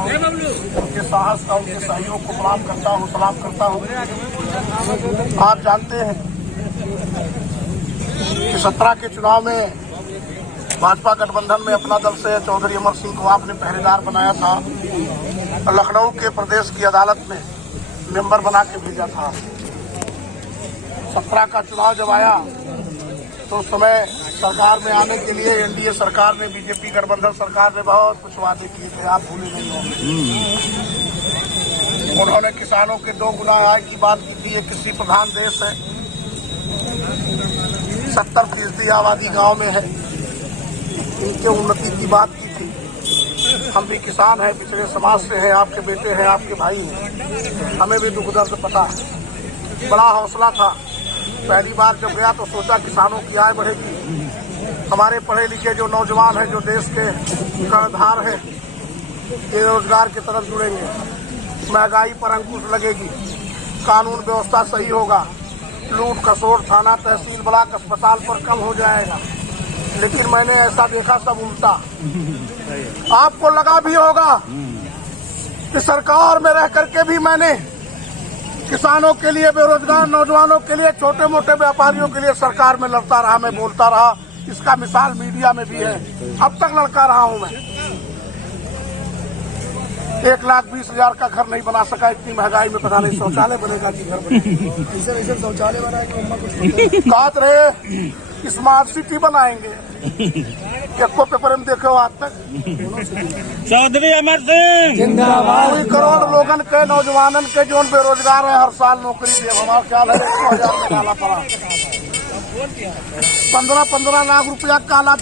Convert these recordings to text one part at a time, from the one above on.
हूँ, उनके साहस का, उनके सहयोग को प्रणाम करता हूँ, सलाम करता हूँ। आप जानते हैं कि 17 के चुनाव में भाजपा गठबंधन में अपना दल से चौधरी अमर सिंह को आपने पहरेदार बनाया था, लखनऊ के प्रदेश की अदालत में मेंबर बना के भेजा था। 17 का चुनाव जब आया तो उस समय सरकार में आने के लिए एनडीए सरकार ने, बीजेपी गठबंधन सरकार ने बहुत कुछ वादे किए थे, आप भूले नहीं होंगे। उन्होंने किसानों के 2 गुना आय की बात की थी। ये कृषि प्रधान देश है, 70% आबादी गांव में है, इनके उन्नति की बात की थी। हम भी किसान हैं, पिछड़े समाज से हैं, आपके बेटे हैं, आपके भाई हैं, हमें भी दुख दर्द पता है। बड़ा हौसला था। पहली बार जब गया तो सोचा किसानों की आय बढ़ेगी, हमारे पढ़े लिखे जो नौजवान हैं, जो देश के कर्णधार हैं, ये रोजगार की तरफ जुड़ेंगे, महंगाई पर अंकुश लगेगी, कानून व्यवस्था सही होगा, लूट खसोट थाना तहसील ब्लॉक अस्पताल पर कम हो जाएगा। लेकिन मैंने ऐसा देखा सब उल्टा। आपको लगा भी होगा कि सरकार में रह करके भी मैंने किसानों के लिए, बेरोजगार नौजवानों के लिए, छोटे मोटे व्यापारियों के लिए सरकार में लड़ता रहा, मैं बोलता रहा। इसका मिसाल मीडिया में भी है, अब तक लड़का रहा हूं मैं। 1,20,000 का घर नहीं बना सका, इतनी महंगाई में पता नहीं शौचालय बनेगा कि घर बनेगा। ऐसे शौचालय बनाएंगे, बात रहे स्मार्ट सिटी बनाएंगे। किसको पेपर में देखो आज तक? चौधरी अमर सिंह जिंदाबाद। 2 करोड़ लोगन के, नौजवानन के जो बेरोजगार है, हर साल नौकरी दिए। हमारा ख्याल है 100,000 में डाला पड़ा। 15-15 लाख रुपया काला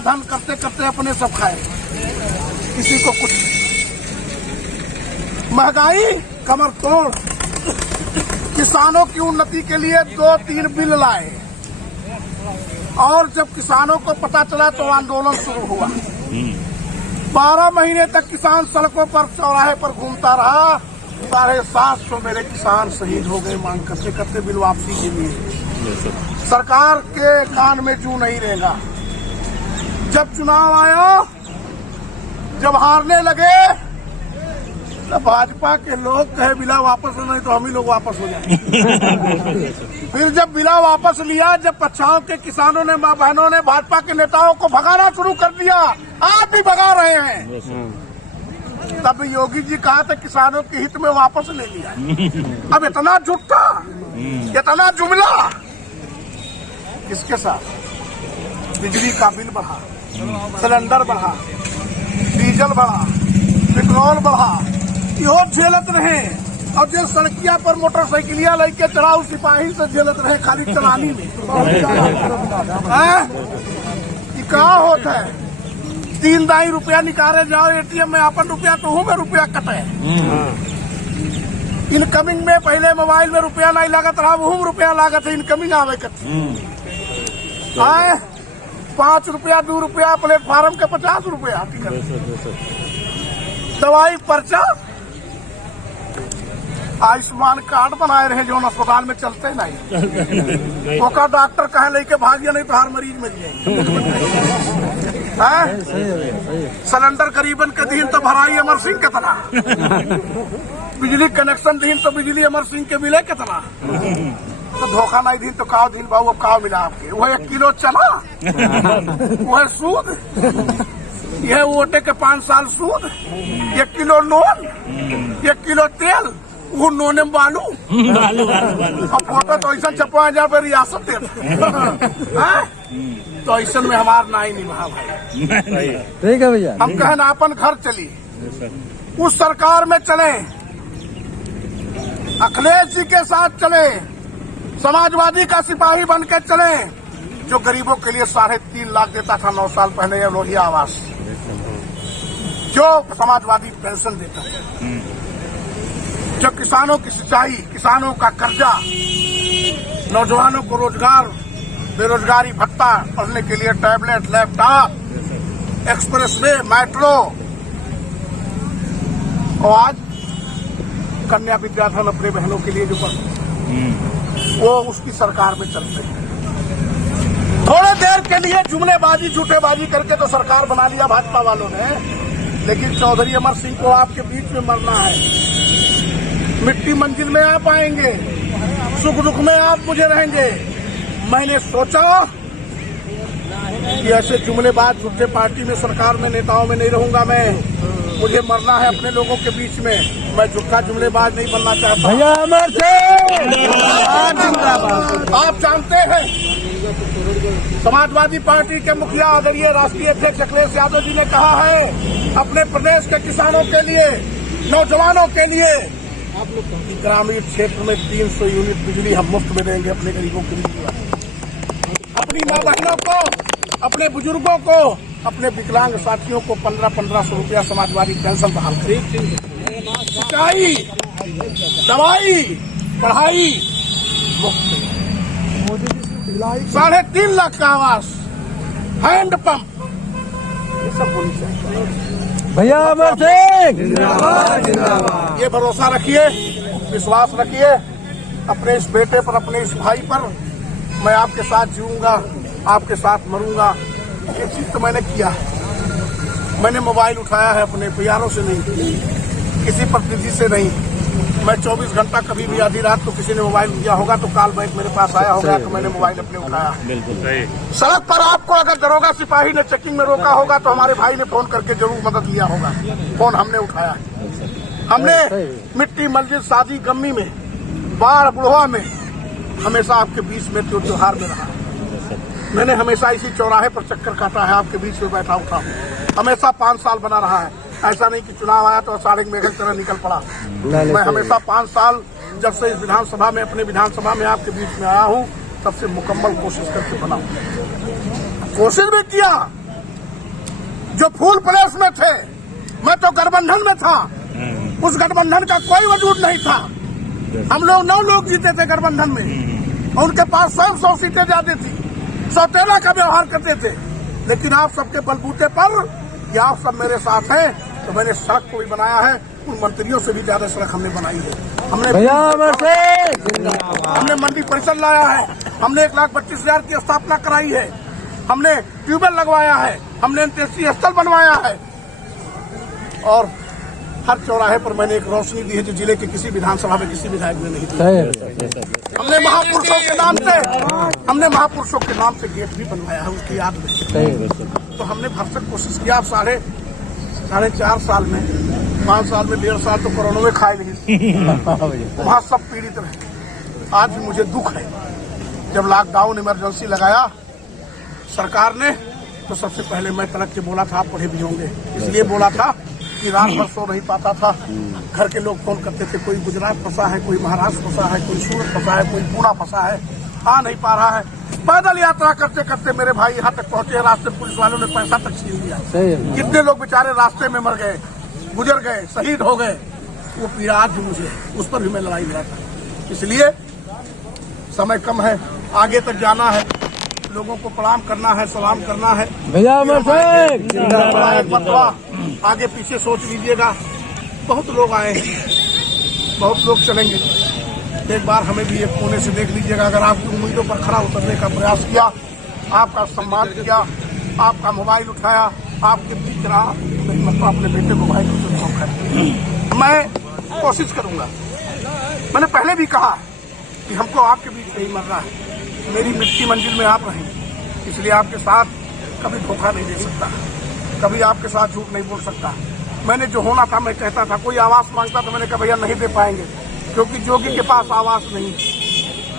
धन करते करते अपने सब खाए, किसी को कुछ। महंगाई कमर तोड़। किसानों की उन्नति के लिए 2-3 बिल लाए, और जब किसानों को पता चला तो आंदोलन शुरू हुआ। 12 महीने तक किसान सड़कों पर, चौराहे पर घूमता रहा। 750 मेरे किसान शहीद हो गए मांग करते करते बिल वापसी के लिए। सरकार के कान में जू नहीं रहेगा। जब चुनाव आया, जब हारने लगे, तो भाजपा के लोग कहे बिला वापस हो, नहीं तो हम ही लोग वापस हो जाएंगे। फिर जब बिला वापस लिया, जब पछाव के किसानों ने, मां बहनों ने भाजपा के नेताओं को भगाना शुरू कर दिया, आप भी भगा रहे हैं, तब योगी जी कहा था किसानों के हित में वापस ले लिया। अब इतना झूठा, इतना जुमला किसके साथ? बिजली का बिल बढ़ा, सिलेंडर बढ़ा, डीजल बढ़ा, पेट्रोल बढ़ा, यो झेलत रहे। और जो सड़किया पर मोटरसाइकिलिया लेके चढ़ाऊ सिपाही से झेलत रहे, खाली चलानी में। क्या होता है? 3 दाई रुपया निकाले जाओ एटीएम में, अपन रुपया तो हूँ में रुपया कटे। इनकमिंग में पहले मोबाइल में रुपया नहीं लागत रहा, वो रुपया लागत है इनकमिंग आवे कटे। 5 रुपया 2 रुपया प्लेटफार्म के 50 रुपया। दवाई पर्चा, आयुष्मान कार्ड बनाए रहे जो अस्पताल में चलते नहीं। ओका डॉक्टर कहे लेके भागिए, नहीं तो हर मरीज मिल जाएंगे। सिलेंडर करीबन के दिन तो भराई अमर सिंह कितना, बिजली कनेक्शन दिन तो बिजली अमर सिंह के मिले कितना। तो धोखा नहीं दिन तो काव दिन भाव, अब काव मिला आपके? वह 1 किलो चला, वह सूद, यह वोटे के 5 साल सूद, 1 किलो नोन, 1 किलो तेल, वो नोने में बालू। अब फोटो तो ऐसा छपवा जा पे रियासत देता। तो ऐसा में हमार ना ही निभा भाई। ठीक है भैया, हम कहें अपन घर चली, उस सरकार में चले, अखिलेश जी के साथ चले, समाजवादी का सिपाही बन के चले, जो गरीबों के लिए 3.5 लाख देता था 9 साल पहले, लोहिया आवास, जो समाजवादी पेंशन देता था, जो किसानों की सिंचाई, किसानों का कर्जा, नौजवानों को रोजगार, बेरोजगारी भत्ता, पढ़ने के लिए टैबलेट, लैपटॉप, एक्सप्रेसवे, मेट्रो, और आज कन्या विद्याधन अपने बहनों के लिए जो वो उसकी सरकार में चलते हैं। थोड़े देर के लिए जुमलेबाजी, झूठेबाजी करके तो सरकार बना लिया भाजपा वालों ने, लेकिन चौधरी अमर सिंह को आपके बीच में मरना है। मिट्टी मंजिल में आप आएंगे, सुख दुख में आप मुझे रहेंगे। मैंने सोचा कि ऐसे जुमलेबाज झूठे पार्टी में, सरकार में, नेताओं में नहीं रहूंगा मैं। मुझे मरना है अपने लोगों के बीच में। मैं झूठा जुमलेबाज नहीं बनना चाहता। भैया अमर सिंह आप जानते हैं समाजवादी पार्टी के मुखिया आदरणीय राष्ट्रीय अध्यक्ष अखिलेश यादव जी ने कहा है अपने प्रदेश के किसानों के लिए, नौजवानों के लिए, ग्रामीण क्षेत्र में 300 यूनिट बिजली हम मुफ्त में देंगे अपने गरीबों के लिए। अपनी माँ बहनों को, अपने बुजुर्गों को, अपने विकलांग साथियों को 1500 रुपया समाजवादी पेंशन बहाल करें। सिंचाई, दवाई, पढ़ाई मुफ्त। 3.5 लाख का आवास, हैंड पंप, ये सब होनी चाहिए। भैया अमर सिंह ये भरोसा रखिए, विश्वास रखिए अपने इस बेटे पर, अपने इस भाई पर। मैं आपके साथ जीऊंगा, आपके साथ मरूंगा। ये चीज तो मैंने किया है। मैंने मोबाइल उठाया है अपने प्यारों से नहीं, किसी प्रतिनिधि से नहीं। मैं 24 घंटा कभी भी आधी रात तो किसी ने मोबाइल दिया होगा तो कॉल बैक मेरे पास आया होगा तो मैंने मोबाइल अपने उठाया। बिल्कुल सही। सड़क पर आपको अगर दरोगा सिपाही ने चेकिंग में रोका होगा तो हमारे भाई ने फोन करके जरूर मदद लिया होगा। फोन हमने उठाया। हमने मिट्टी मंजिल, शादी गम्मी में, बाढ़ बुढ़वा में हमेशा आपके बीच में त्योहार में रहा। मैंने हमेशा इसी चौराहे पर चक्कर काटा है, आपके बीच में बैठा उठा हूँ। हमेशा 5 साल बना रहा है। ऐसा नहीं कि चुनाव आया तो साढ़े मेघ की तरह निकल पड़ा। मैं हमेशा 5 साल जब से इस विधानसभा में, अपने विधानसभा में आपके बीच में आया हूँ, तब से मुकम्मल कोशिश करके बना। कोशिश भी किया। जो फूल प्लेस में थे, मैं तो गठबंधन में था। उस गठबंधन का कोई वजूद नहीं था। हम लोग 9 लोग जीते थे गठबंधन में और उनके पास 100 सीटें ज्यादा थी। सौतेला का व्यवहार करते थे। लेकिन आप सबके बलबूते पर, या आप सब मेरे साथ हैं, तो मैंने सड़क को भी बनाया है। उन मंत्रियों से भी ज्यादा सड़क हमने बनाई है। हमने मंडी परिसर लाया है। हमने 1,32,000 की स्थापना कराई है। हमने ट्यूबवेल लगवाया है। हमने अंत्येष्टि स्थल बनवाया है। और हर चौराहे पर मैंने एक रोशनी दी है जो जिले के किसी विधानसभा में किसी विधायक ने नहीं दी। हमने महापुरुषों के नाम से गेट भी बनवाया है उनकी याद में। तो हमने भरसक कोशिश किया। आप साढ़े 4 साल में, 5 साल में, 1.5 साल तो कोरोना में खाए नहीं। वहाँ सब पीड़ित रहे। आज भी मुझे दुख है। जब लॉकडाउन इमरजेंसी लगाया सरकार ने, तो सबसे पहले मैं तलक के बोला था आप पढ़े भी होंगे, इसलिए बोला था कि रात भर सो नहीं पाता था। घर के लोग फोन करते थे, कोई गुजरात फंसा है, कोई महाराष्ट्र फंसा है, कोई सूरत फंसा है, कोई पुणे फंसा है, आ नहीं पा रहा है। पैदल यात्रा करते करते मेरे भाई यहाँ तक पहुंचे। रास्ते पुलिस वालों ने पैसा तक छीन लिया। कितने लोग बेचारे रास्ते में मर गए, गुजर गए, शहीद हो गए। वो पीड़ा आज भी मुझे, उस पर भी मैं लड़ाई लड़ा। इसलिए समय कम है, आगे तक जाना है, लोगों को प्रणाम करना है, सलाम करना है। भैया अमर सिंह आगे पीछे सोच लीजिएगा। बहुत लोग आए हैं, बहुत लोग चलेंगे। एक बार हमें भी एक कोने से देख लीजिएगा। अगर आपकी उम्मीदों पर खरा उतरने का प्रयास किया, आपका सम्मान किया, आपका मोबाइल उठाया, आपके बीच रहा, मतलब अपने बेटे को भाई को मैं कोशिश करूंगा। मैंने पहले भी कहा कि हमको आपके बीच नहीं मरना है। मेरी मिट्टी मंजिल में आप रहें, इसलिए आपके साथ कभी धोखा नहीं दे सकता, कभी आपके साथ झूठ नहीं बोल सकता। मैंने जो होना था मैं कहता था। कोई आवास मांगता तो मैंने कहा भैया नहीं दे पाएंगे, क्योंकि जोगी के पास आवास नहीं।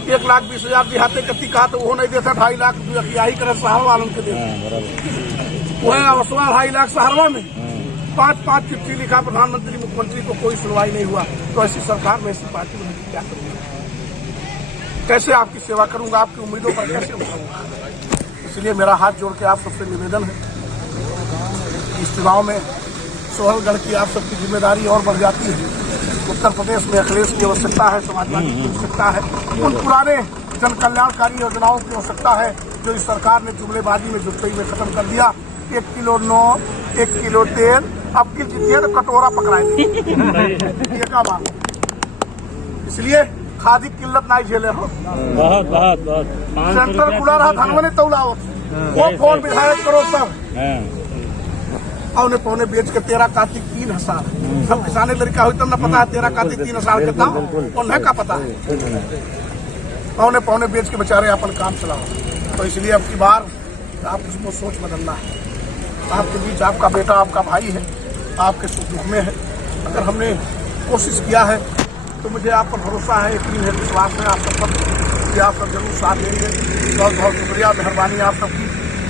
1,20,000 दिहाते कति कहा तो वो नहीं देता। 2.5 लाख यही करे शहर वालों के देते। वह आवासवा 2.5 लाख शहरवा में 5-5 चिट्ठी लिखा प्रधानमंत्री, मुख्यमंत्री को, कोई सुनवाई नहीं हुआ। तो ऐसी सरकार में, ऐसी पार्टी में क्या करूंगा? कैसे आपकी सेवा करूंगा? आपकी उम्मीदों पर कैसे उठाऊंगा? इसलिए मेरा हाथ जोड़ के आप सबसे निवेदन है, इस चुनाव में सोहलगढ़ की आप सबकी जिम्मेदारी और बढ़ जाती है। उत्तर प्रदेश में अखिलेश की आवश्यकता है, समाजवादी की आवश्यकता है, उन पुराने जन कल्याणकारी योजनाओं की आवश्यकता है जो इस सरकार ने जुमलेबाजी में, जुटई में खत्म कर दिया। 1 किलो 9, 1 किलो तेल, अब की जीतिए तो कटोरा पकड़ाएंगे। ये का मांग। इसलिए खादी किल्लत नहीं झेले हो। बहुत सेंटर खुला रहा, धनवने तौला वो फोन विधायक करो सब। औने पौने बेच के 13 कार्तिक 3 हजार। सब किसाने लड़का हुई तब न पता है 13 कार्तिक 3 हजार के दाम उन्हें का पता है। औने पौने बेच के बेचारे अपन काम चलाओ। तो इसलिए अब की बार आपको सोच बदलना है। आपके बीच आपका बेटा आपका भाई है, आपके सुख दुख में है। अगर हमने कोशिश किया है तो मुझे आप पर भरोसा है, यकीन है, विश्वास है आप सब पर कि आप सब जरूर साथ देंगे। बहुत बहुत शुक्रिया, मेहरबानी आप सबकी।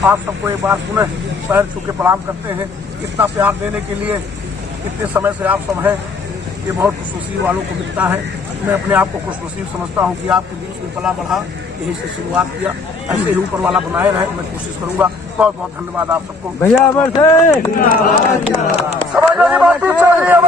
आप सबको एक बार पुनः पैर छू के प्रणाम करते हैं। इतना प्यार देने के लिए इतने समय से आप सब हैं, ये बहुत खुशनसीब वालों को मिलता है। मैं अपने आप को खुशनसीब समझता हूँ कि आपके बीच में पला बढ़ा, यहीं से शुरुआत किया। ऐसे ही ऊपर वाला बनाए रहे, मैं कोशिश करूंगा। बहुत बहुत धन्यवाद आप सबको। भैया अमर सिंह समाजवादी पार्टी चाहिए।